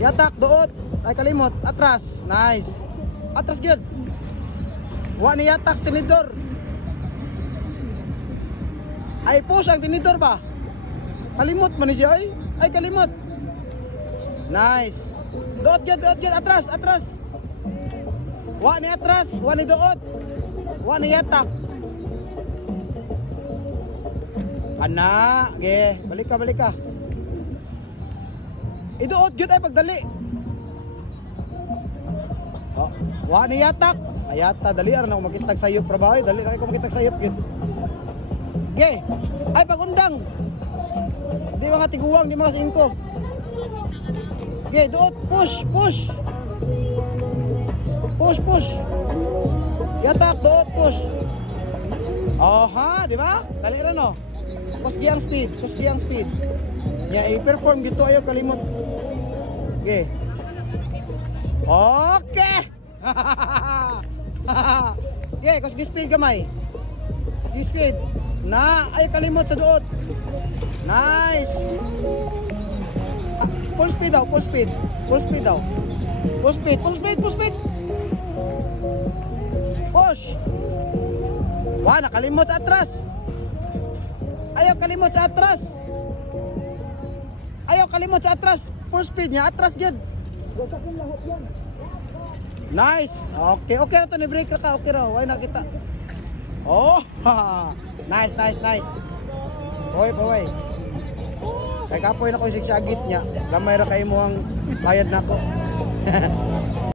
Yatak, duot. Ay kalimot, atras. Nice. Atras gyud. Wa ni yatak sa tinidor. Ay push ang tinidor ba? Kalimot man ni siya ay. Ay kalimot. Nice. Duot gyud, atras, atras. Wa ni atras, wa ni duot. Wa ni yatak. Ana, ge, balik ka. Iduot gyud ay pagdali. Oh, wa ni yatak. Ayata dali ara na ko makitag sayop ra ba? Dali ra ko makitag sayop gyud. Ge, ay pagundang. Di mga tiguwang, di mga singko. Ge, duot, push. Push. Yatak, duot, push. Oh ha, di ba? Dali ra no. Kusgi ang speed. Nya i-perform dito ayo kalimot. Okay. Okay. Okay, kusgi speed gamay. Kusgi speed. Na ay kalimot sa duot. Nice. Full speed daw. Full speed daw. Full speed. Push. Wah, nakalimot sa atras. Ayaw kalimot sa atras. Full speed niya, atras gyud. Nice. Okay ra to, ni break ra ka. Okay ra, why nakita. Oh, nice. Hoy. Kay kapoy na ko sigsagit niya. Gamay ra kay mo ang bayad nako.